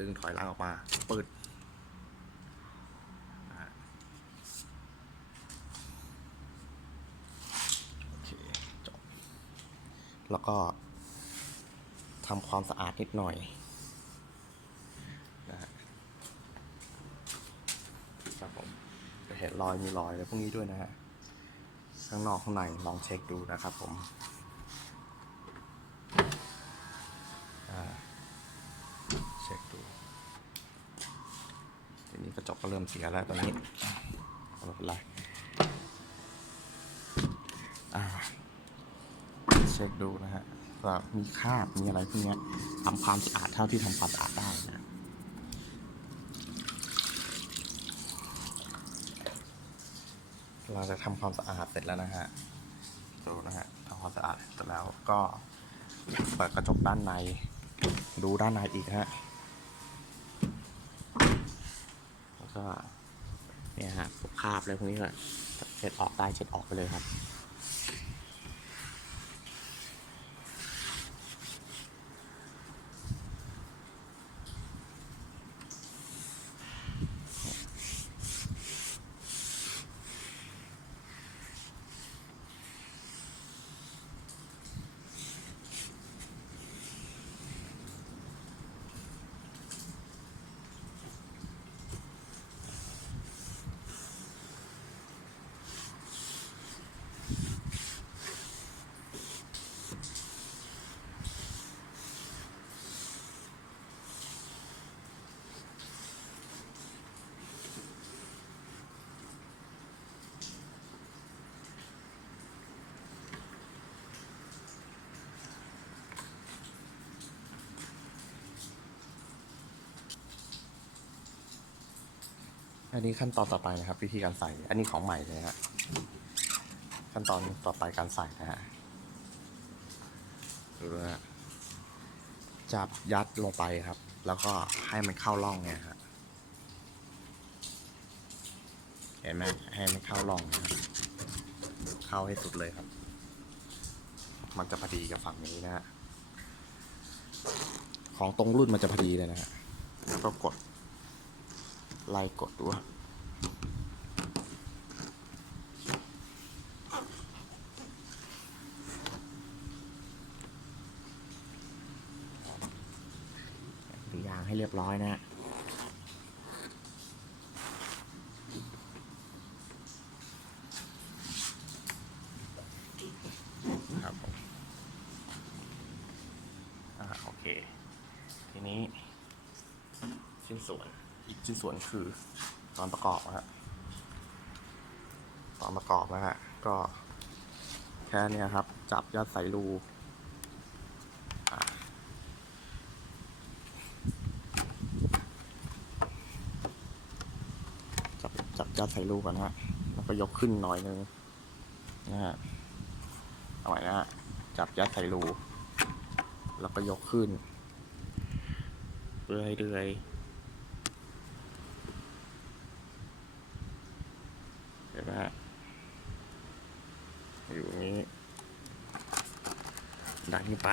ดึงถอยหลังออกมาเปืดโอเคจบแล้วก็ทำความสะอาดนิดหน่อยนะฮะครับผมจะเห็นรอยมีรอยอะไรพวกนี้ด้วยนะฮะข้างนอกข้างในลองเช็คดูนะครับผมอ่าเช็คดู ทีนี้ กระจกก็เริ่มเสียแล้วตอนนี้ไม่เป็นไรเช็คดูนะฮะว่ามีคราบมีอะไรพวกนี้ทำความสะอาดเท่าที่ทำความสะอาดได้นะเราจะทำความสะอาดเสร็จแล้วนะฮะดูนะฮะทำความสะอาดเสร็จแล้วก็เปิดกระจกด้านใน ดูด้านในอีกฮะ แล้ว ก็เนี่ยฮะคราบอะไรพวกนี้ก็เช็ดออกได้เช็ดออกไปเลยครับ นนี้ขั้นตอนต่อไปนะครับ วิธีการใส่ อันนี้ของใหม่เลยฮะขั้นตอนต่อไปการใส่นะฮะดูนะฮะจับยัดลงไปครับ แล้วก็ให้มันเข้าร่องเนี่ยฮะเห็นไหมให้มันเข้าร่องนะเข้าให้สุดเลยครับ มันจะพอดีกับฝั่งนี้นะฮะของตรงรุ่นมันจะพอดีเลยนะฮะแล้วก็กดไล่กดดูครับดูยางให้ เรียบร้อยนะฮะครับผมอ่าโอเค ทีนี้ ชิ้นส่วน อีกชิ้นส่วนคือตอนประกอบนะฮะตอนประกอบนะฮะก็แค่เนี้ยครับ จับยัดใส่รูอ่า จับยัดใส่รูก่อนฮะ แล้วก็ยกขึ้นหน่อยนึงนะฮะเอาใหม่นะฮะ จับยัดใส่รู แล้วก็ยกขึ้น เรื่อยๆเห็นไหมฮะ อยู่นี้ดันขึ้นไป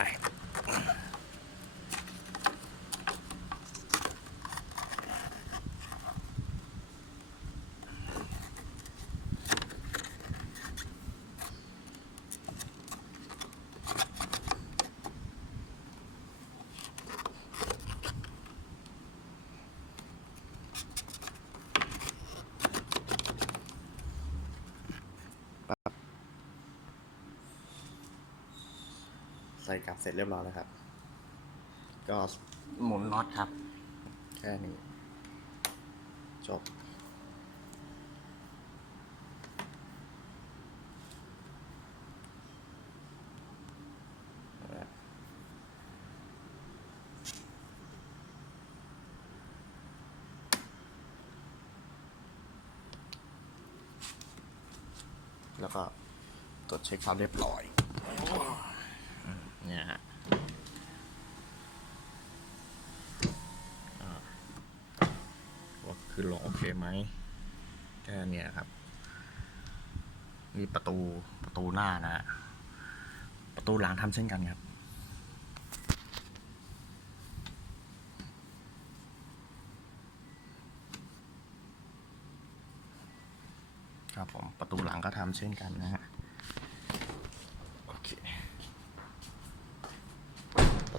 ใส่กลับเสร็จเรียบร้อยแล้วครับ ก็หมุนน็อตครับ แค่นี้ จบ แล้วก็ตรวจเช็คความเรียบร้อย นี่ยฮะว่าคือลงโอเคไหมแค่นี้ครับ นี่ประตูประตูหน้านะฮะประตูหลังทำเช่นกันครับครับผมประตูหลังก็ทำเช่นกันนะฮะ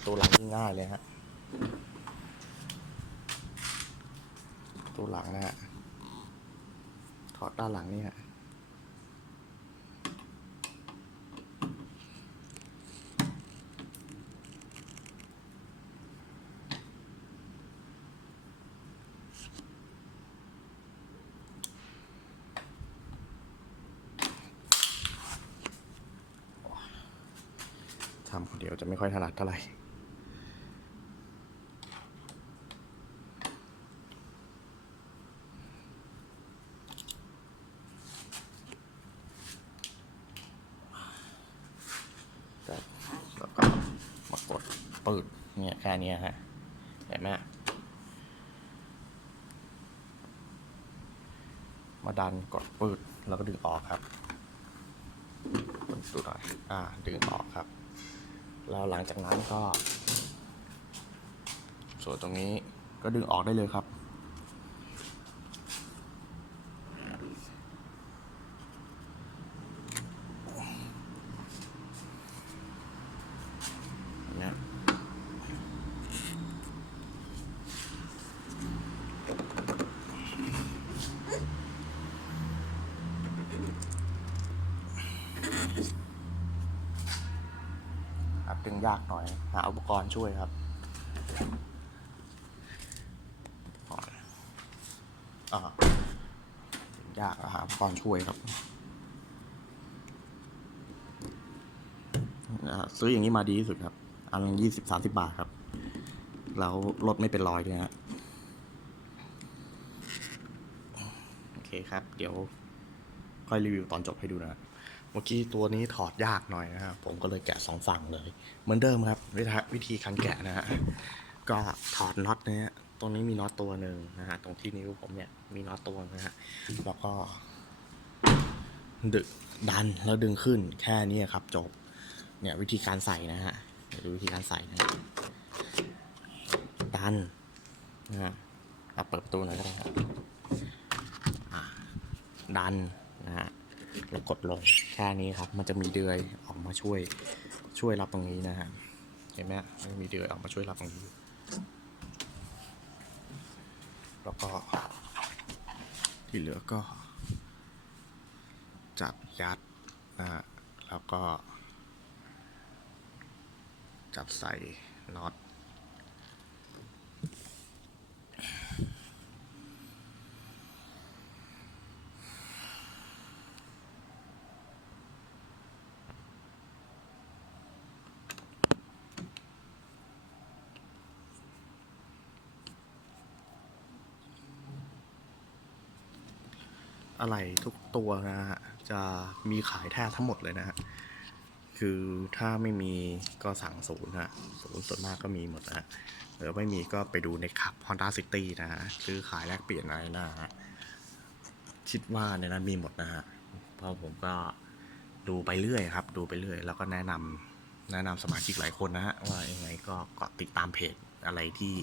ประตูหลังง่ายเลยฮะประตูหลังนะฮะ ถอดด้านหลังนี่ฮะ ทำคนเดียวจะไม่ค่อยถนัดเท่าไหร่ แต่แล้วก็มากด ปืดเนี่ยแค่เนี้ยฮะเห็นไหมมาดันกดปืดแล้วก็ดึงออกครับเปิดดูหน่อยอ่าดึงออกครับ แล้วหลังจากนั้นก็ ส่วนตรงนี้ก็ดึงออกได้เลยครับ เนี่ย ยังยากหน่อย หาอุปกรณ์ช่วยครับอยากหาอุปกรณ์ช่วยครับซื้ออย่างนี้มาดีที่สุดครับ อันยี่สิบสามสิบาทครับ แล้วรถไม่เป็นรอยด้วยฮะโอเคครับ เดี๋ยวค่อยรีวิวตอนจบให้ดูนะ เมื่อกี้ตัวนี้ถอดยากหน่อยนะครับผมก็เลยแกะสองฝั่งเลย เหมือนเดิมครับวิธีวิธีการแกะนะฮะก็ถอดน็อตนะฮะตรงนี้มีน็อตตัวหนึ่งนะฮะตรงที่นิ้วผมเนี่ยมีน็อตตัวนะฮะแล้วก็ดึงดันแล้วดึงขึ้นแค่นี้ครับจบเนี่ยวิธีการใส่นะฮะดูวิธีการใส่นะดันนะฮะเอาเปิดประตูหน่อยก็ได้ครับดันนะฮะ แล้วกดลงแค่นี้ครับ มันจะมีเดือยออกมาช่วยช่วยรับตรงนี้นะฮะเห็นไหมมันมีเดือยออกมาช่วยรับตรงนี้ แล้วก็ ที่เหลือก็ จับยัดนะฮะแล้วก็ จับใส่น็อต อะไรทุกตัวนะฮะจะมีขายแทบทั้งหมดเลยนะฮะคือถ้าไม่มีก็สั่งศูนย์ฮะศูนย์ส่วนมากก็มีหมดนะฮะหรือไม่มีก็ไปดูในขับ Honda City นะฮะซื้อขายแลกเปลี่ยนอะไรนะฮะคิดว่าในนั้นมีหมดนะฮะเพราะผมก็ดูไปเรื่อยครับ ดูไปเรื่อย แล้วก็แนะนำแนะนำสมาชิกหลายคนนะฮะว่ายังไงก็ก็ติดตามเพจอะไรที่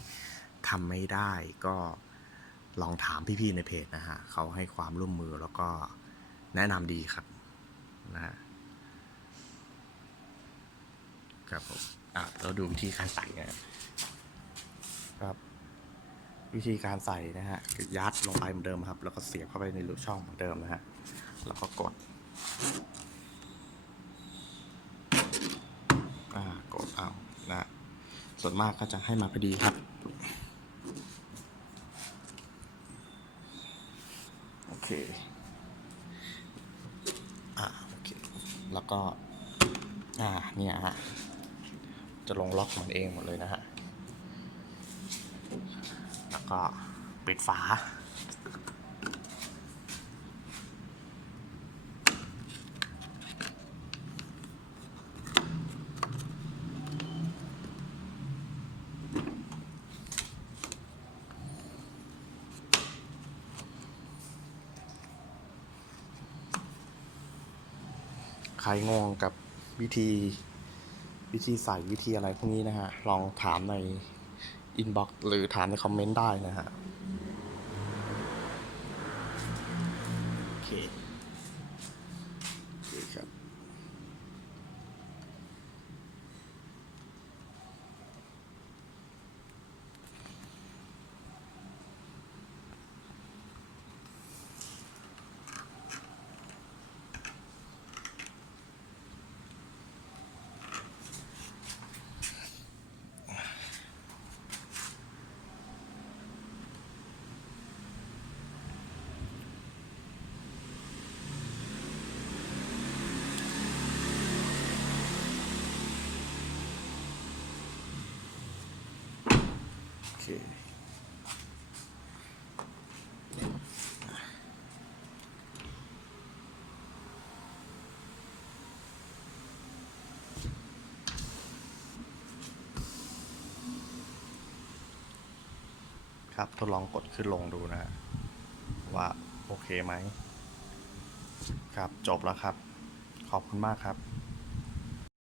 ทำไม่ได้ก็ ลองถามพี่ๆในเพจนะฮะเขาให้ความร่วมมือแล้วก็แนะนำดีครับนะฮะครับผมอะเราดูวิธีการใส่นะครับ วิธีการใส่นะฮะคือยัดลงไปเหมือนเดิมครับ แล้วก็เสียบเข้าไปในรูช่องเหมือนเดิมนะฮะแล้วก็กดอ่ากดเอานะฮะส่วนมากก็จะให้มาพอดีครับ โอ เค อ่าโอเค แล้วก็ อ่า เนี่ยฮะ จะลงล็อกมันเองหมดเลยนะฮะ แล้วก็ปิดฝา คลายง่วงกับวิธี วิธีใส่วิธีอะไรพวกนี้นะฮะ ลองถามในอินบ็อกซ์หรือถามในคอมเมนต์ได้นะฮะ โอเคครับ ครับ ทดลองกดขึ้นลงดูนะฮะว่าโอเคไหมครับจบแล้วครับ ขอบคุณมากครับ